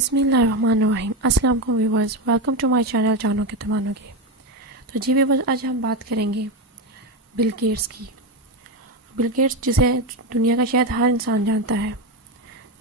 بسم اللہ الرحمن الرحیم۔ السلام علیکم viewers, welcome to my channel جانو کے تمانو کے۔ تو جی ویورز، آج ہم بات کریں گے بل گیٹس کی۔ بل گیٹس جسے دنیا کا شاید ہر انسان جانتا ہے،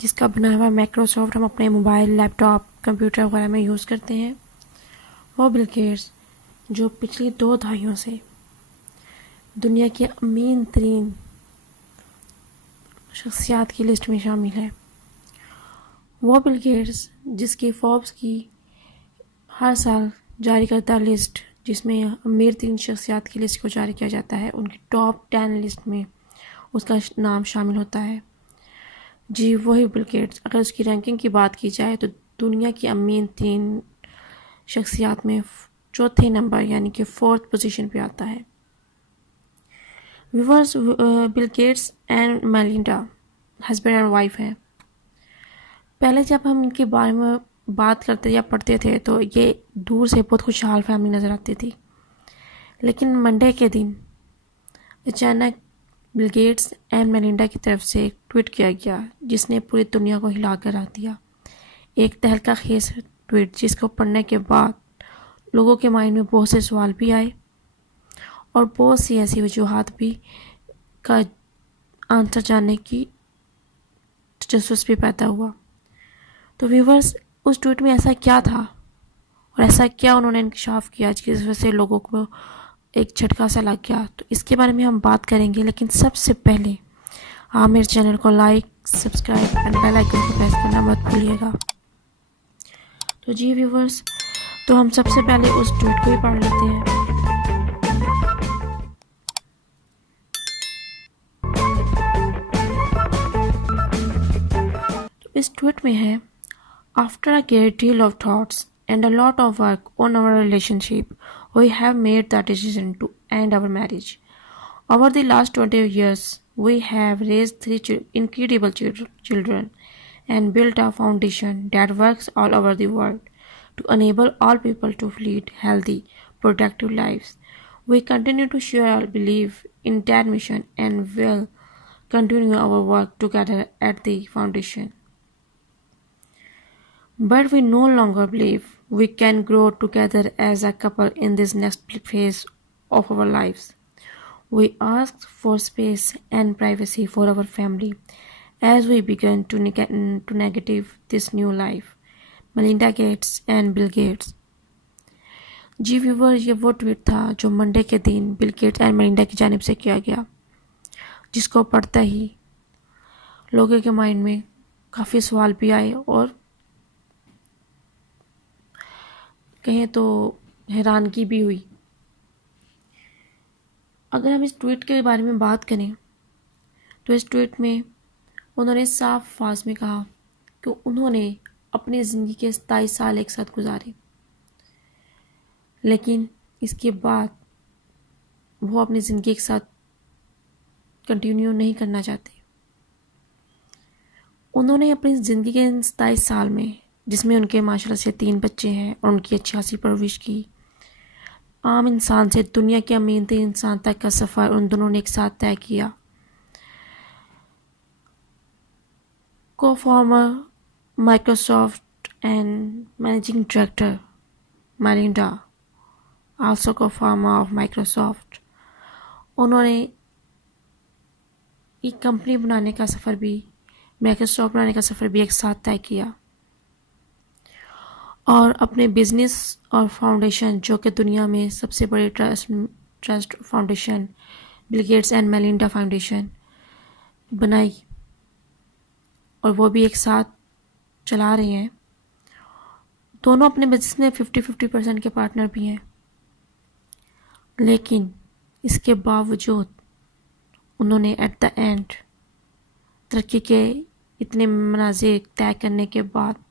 جس کا بنا ہوا مائکروسافٹ ہم اپنے موبائل، لیپ ٹاپ، کمپیوٹر وغیرہ میں یوز کرتے ہیں، وہ بل گیٹس جو پچھلی 2 دہائیوں سے دنیا کی امین ترین شخصیات کی لسٹ میں شامل ہے۔ وہ بل گیٹس جس کی فوربس کی ہر سال جاری کردہ لسٹ، جس میں امیر ترین شخصیات کی لسٹ کو جاری کیا جاتا ہے، ان کی ٹاپ 10 لسٹ میں اس کا نام شامل ہوتا ہے۔ جی وہی بل گیٹس، اگر اس کی رینکنگ کی بات کی جائے تو دنیا کی امین ترین شخصیات میں 4تھے نمبر یعنی کہ 4تھ پوزیشن پہ آتا ہے۔ Viewers, Bill Gates and Melinda husband and wife ہیں۔ پہلے جب ہم ان کے بارے میں بات کرتے یا پڑھتے تھے تو یہ دور سے بہت خوشحال فیملی نظر آتی تھی، لیکن منڈے کے دن اچانک بل گیٹس اینڈ میلنڈا کی طرف سے ایک ٹویٹ کیا گیا جس نے پوری دنیا کو ہلا کر رکھ دیا۔ ایک تہلکہ خیز ٹویٹ جس کو پڑھنے کے بعد لوگوں کے مائنڈ میں بہت سے سوال بھی آئے اور بہت سی ایسی وجوہات بھی کا آنسر جاننے کی تجسس بھی پیدا ہوا۔ تو ویورز، اس ٹویٹ میں ایسا کیا تھا اور ایسا کیا انہوں نے انکشاف کیا جس وجہ سے لوگوں کو ایک جھٹکا سا لگ گیا، تو اس کے بارے میں ہم بات کریں گے۔ لیکن سب سے پہلے آپ میرے چینل کو like, subscribe and bell icon کو پریس کرنا مت بھولیے گا۔ تو جی ویورز، تو ہم سب سے پہلے اس ٹویٹ کو ہی پڑھ لیتے ہیں۔ تو اس ٹویٹ میں ہے: After a great deal of thoughts and a lot of work on our relationship, we have made the decision to end our marriage. Over the last 20 years, we have raised 3 incredible children and built a foundation that works all over the world to enable all people to lead healthy, productive lives. We continue to share our belief in that mission and will continue our work together at the foundation. But we no longer believe we can grow together as a couple in this next phase of our lives. We ask for space and privacy for our family as we begin to navigate this new life. Melinda Gates and Bill Gates. جی ویور، یہ وہ tweet تھا جو Monday کے دن بل Gates and Melinda کی جانب سے کیا گیا، جس کو پڑھتا ہی لوگوں کے مائنڈ میں کافی سوال بھی آئے اور کہیں تو حیرانگی بھی ہوئی۔ اگر ہم اس ٹویٹ کے بارے میں بات کریں تو اس ٹویٹ میں انہوں نے صاف الفاظ میں کہا کہ انہوں نے اپنی زندگی کے 27 سال ایک ساتھ گزارے، لیکن اس کے بعد وہ اپنی زندگی کے ساتھ کنٹینیو نہیں کرنا چاہتے۔ انہوں نے اپنی زندگی کے 27 سال میں، جس میں ان کے ماشاءاللہ سے 3 بچے ہیں اور ان کی اچھی خاصی پرورش کی، عام انسان سے دنیا کے امین ترین انسان تک کا سفر ان دونوں نے ایک ساتھ طے کیا۔ Co former Microsoft and managing director Melinda, also co former of Microsoft, انہوں نے ایک کمپنی بنانے کا سفر بھی، مائکروسافٹ بنانے کا سفر بھی ایک ساتھ طے کیا، اور اپنے بزنس اور فاؤنڈیشن جو کہ دنیا میں سب سے بڑی trust foundation Bill Gates and Melinda foundation بنائی، اور وہ بھی ایک ساتھ چلا رہے ہیں۔ دونوں اپنے بزنس میں 50-50% کے پارٹنر بھی ہیں، لیکن اس کے باوجود انہوں نے ایٹ دا اینڈ ترقی کے اتنے منازع طے کرنے کے بعد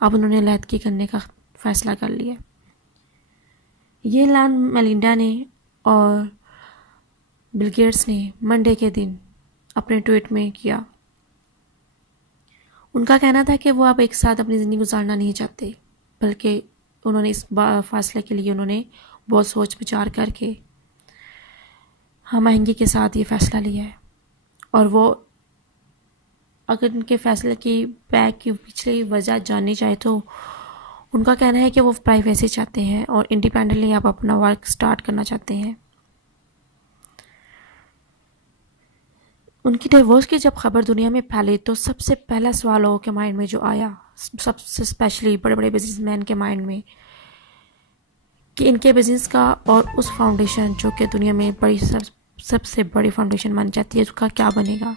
اب انہوں نے علیحدگی کرنے کا فیصلہ کر لیا۔ یہ اعلان میلنڈا نے اور بل گیٹس نے منڈے کے دن اپنے ٹویٹ میں کیا۔ ان کا کہنا تھا کہ وہ اب ایک ساتھ اپنی زندگی گزارنا نہیں چاہتے، بلکہ انہوں نے اس فیصلے کے لیے انہوں نے بہت سوچ بچار کر کے ہم آہنگی کے ساتھ یہ فیصلہ لیا ہے، اور وہ اگر ان کے فیصلے کی بیک کی پچھلی وجہ جاننی چاہے تو ان کا کہنا ہے کہ وہ پرائیویسی چاہتے ہیں اور انڈیپینڈنٹلی آپ اپنا ورک سٹارٹ کرنا چاہتے ہیں. ان کی ڈیورس کی جب خبر دنیا میں پھیلی تو سب سے پہلا سوال لوگوں کے مائنڈ میں جو آیا، سب سے اسپیشلی بڑے بڑے بزنس مین کے مائنڈ میں، کہ ان کے بزنس کا اور اس فاؤنڈیشن جو کہ دنیا میں سب سے بڑی فاؤنڈیشن مانی جاتی ہے اس کا کیا بنے گا.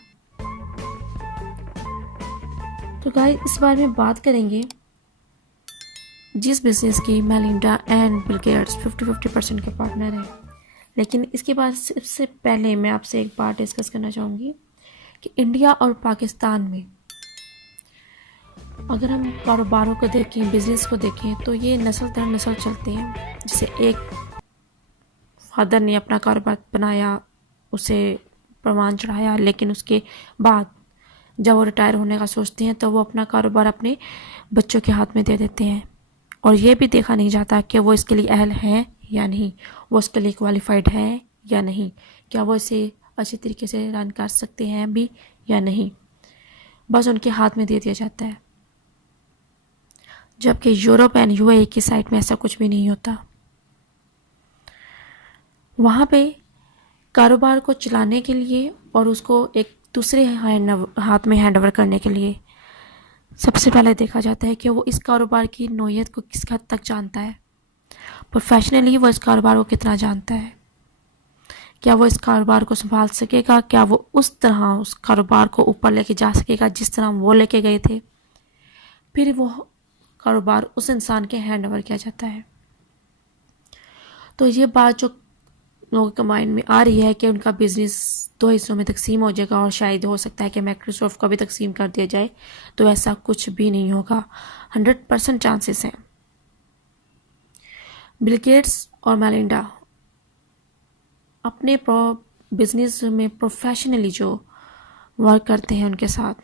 تو گائز اس بارے میں بات کریں گے جس بزنس کی میلنڈا اینڈ بل گیٹس 50% کے پارٹنر ہیں. لیکن اس کے بعد سب سے پہلے میں آپ سے ایک بات ڈسکس کرنا چاہوں گی کہ انڈیا اور پاکستان میں اگر ہم کاروباروں کو دیکھیں، بزنس کو دیکھیں، تو یہ نسل در نسل چلتے ہیں. جیسے ایک فادر نے اپنا کاروبار بنایا، اسے پروان چڑھایا، لیکن اس کے بعد جب وہ ریٹائر ہونے کا سوچتے ہیں تو وہ اپنا کاروبار اپنے بچوں کے ہاتھ میں دے دیتے ہیں، اور یہ بھی دیکھا نہیں جاتا کہ وہ اس کے لیے اہل ہیں یا نہیں، وہ اس کے لیے کوالیفائڈ ہیں یا نہیں، کیا وہ اسے اچھی طریقے سے رن کر سکتے ہیں بھی یا نہیں، بس ان کے ہاتھ میں دے دیا جاتا ہے. جبکہ یورپ اینڈ یو اے ای کی سائٹ میں ایسا کچھ بھی نہیں ہوتا. وہاں پہ کاروبار کو چلانے کے لیے اور اس کو ایک دوسرے ہاتھ میں ہینڈ اوور کرنے کے لیے سب سے پہلے دیکھا جاتا ہے کہ وہ اس کاروبار کی نوعیت کو کس حد تک جانتا ہے، پروفیشنلی وہ اس کاروبار کو کتنا جانتا ہے، کیا وہ اس کاروبار کو سنبھال سکے گا، کیا وہ اس طرح اس کاروبار کو اوپر لے کے جا سکے گا جس طرح وہ لے کے گئے تھے. پھر وہ کاروبار اس انسان کے ہینڈ اوور کیا جاتا ہے. تو یہ بات جو لوگوں کے مائنڈ میں آ رہی ہے کہ ان کا بزنس 2 حصوں میں تقسیم ہو جائے گا، اور شاید ہو سکتا ہے کہ مائکروسافٹ کا بھی تقسیم کر دیا جائے، تو ایسا کچھ بھی نہیں ہوگا. 100% چانسز ہیں. بل گیٹس اور میلنڈا اپنے بزنس میں پروفیشنلی جو ورک کرتے ہیں ان کے ساتھ،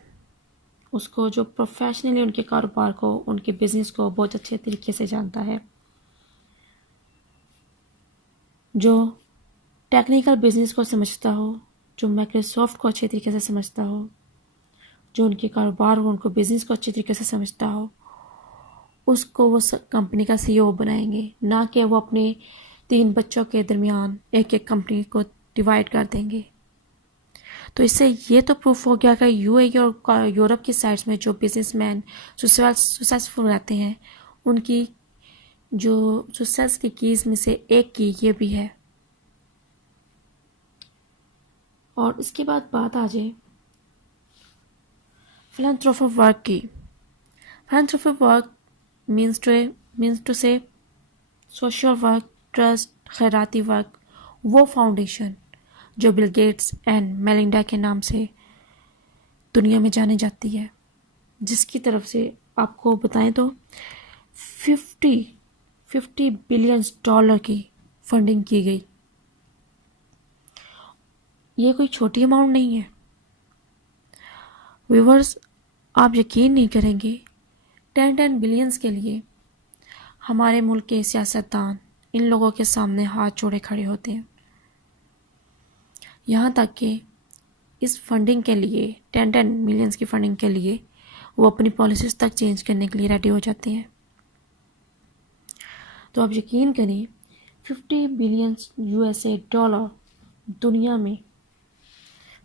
اس کو جو پروفیشنلی ان کے کاروبار کو، ان کے بزنس کو بہت اچھے طریقے سے جانتا ہے، جو ٹیکنیکل بزنس کو سمجھتا ہو، جو مائکروسافٹ کو اچھے طریقے سے سمجھتا ہو، جو ان کے کاروبار کو، ان کو بزنس کو اچھے طریقے سے سمجھتا ہو، اس کو وہ کمپنی کا سی او بنائیں گے، نہ کہ وہ اپنے 3 بچوں کے درمیان ایک ایک کمپنی کو ڈیوائڈ کر دیں گے. تو اس سے یہ تو پروف ہو گیا کہ یو اے اور یورپ کی سائٹس میں جو بزنس مین سکسیسفل رہتے ہیں، ان کی جو سکسیس کی کیز میں سے ایک کی یہ بھی ہے. اور اس کے بعد بات آ جائے فلانتھروپک ورک کی. Philanthropic work means to say social work, trust, خیراتی ورک. وہ فاؤنڈیشن جو بل گیٹس اینڈ میلنڈا کے نام سے دنیا میں جانے جاتی ہے، جس کی طرف سے آپ کو بتائیں تو 50 بلین ڈالر کی فنڈنگ کی گئی. یہ کوئی چھوٹی اماؤنٹ نہیں ہے. ویورز، آپ یقین نہیں کریں گے، 10 بلینز کے لیے ہمارے ملک کے سیاستدان ان لوگوں کے سامنے ہاتھ جوڑے کھڑے ہوتے ہیں. یہاں تک کہ اس فنڈنگ کے لیے 10 ملینز کی فنڈنگ کے لیے وہ اپنی پالیسیز تک چینج کرنے کے لیے ریڈی ہو جاتے ہیں. تو آپ یقین کریں، 50 بلین US دنیا میں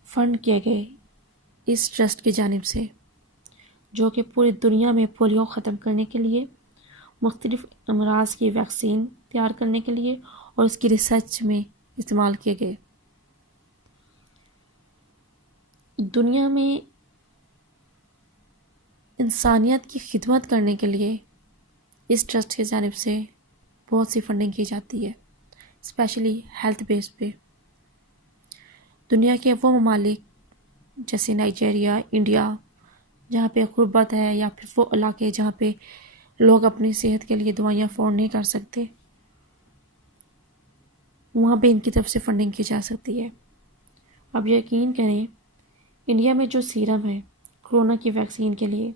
فنڈ کیے گئے اس ٹرسٹ کی جانب سے، جو کہ پوری دنیا میں پولیو ختم کرنے کے لیے، مختلف امراض کی ویکسین تیار کرنے کے لیے اور اس کی ریسرچ میں استعمال کیے گئے. دنیا میں انسانیت کی خدمت کرنے کے لیے اس ٹرسٹ کی جانب سے بہت سی فنڈنگ کی جاتی ہے، اسپیشلی ہیلتھ بیس پہ. دنیا کے وہ ممالک جیسے نائجیریا، انڈیا، جہاں پہ غربت ہے، یا پھر وہ علاقے جہاں پہ لوگ اپنی صحت کے لیے دوائیاں افورڈ نہیں کر سکتے، وہاں پہ ان کی طرف سے فنڈنگ کی جا سکتی ہے. اب یقین کریں، انڈیا میں جو سیرم ہے کرونا کی ویکسین کے لیے،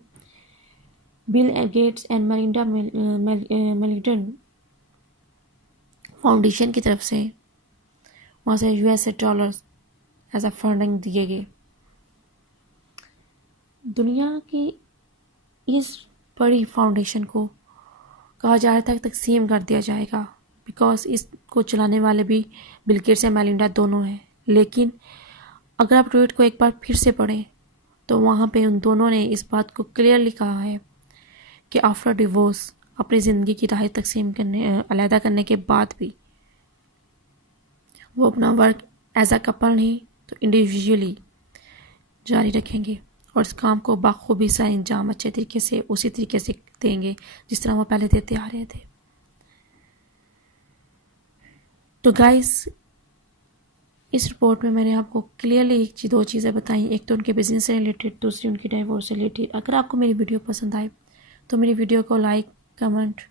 Bill Gates and Melinda Milton foundation کی طرف سے وہاں سے US$ ایز اے فنڈنگ دیے گئے. دنیا کی اس بڑی فاؤنڈیشن کو کہا جا رہا تھا کہ تقسیم کر دیا جائے گا، بیکاز اس کو چلانے والے بھی بل گیٹس اور میلنڈا دونوں ہیں. لیکن اگر آپ ٹویٹ کو ایک بار پھر سے پڑھیں تو وہاں پہ ان دونوں نے اس بات کو کلیئرلی کہا ہے کہ آفٹر ڈیورس اپنی زندگی کی راہیں تقسیم کرنے علیحدہ کرنے کے بعد بھی وہ اپنا ورک ایز اے کپل نہیں تو انڈیویژولی جاری رکھیں گے اور اس کام کو بخوبی سر انجام اچھے طریقے سے اسی طریقے سے دیں گے جس طرح وہ پہلے دیتے آ رہے تھے. تو گائز اس رپورٹ میں نے آپ کو کلیئرلی دو چیزیں بتائیں، ایک تو ان کے بزنس سے ریلیٹڈ، دوسری ان کی ڈائیورس سے ریلیٹڈ. اگر آپ کو میری ویڈیو پسند آئے تو میری ویڈیو کو لائک کمنٹ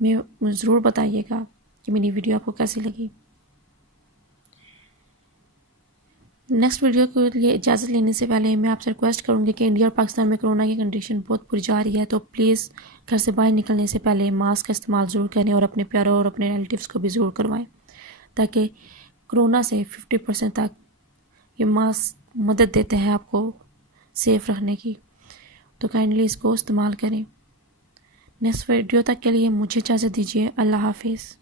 میں ضرور بتائیے گا کہ میری ویڈیو آپ کو کیسی لگی. نیکسٹ ویڈیو کے لیے اجازت لینے سے پہلے میں آپ سے ریکویسٹ کروں گی کہ انڈیا اور پاکستان میں کرونا کی کنڈیشن بہت بری جا رہی ہے، تو پلیز گھر سے باہر نکلنے سے پہلے ماسک کا استعمال ضرور کریں اور اپنے پیاروں اور اپنے ریلیٹیوز کو بھی ضرور کروائیں تاکہ کرونا سے 50% تک یہ ماسک مدد دیتے ہیں آپ کو سیف رکھنے کی. تو کائنڈلی اس کو استعمال کریں. نیکسٹ ویڈیو تک کے لیے مجھے اجازت دیجیے. اللہ حافظ.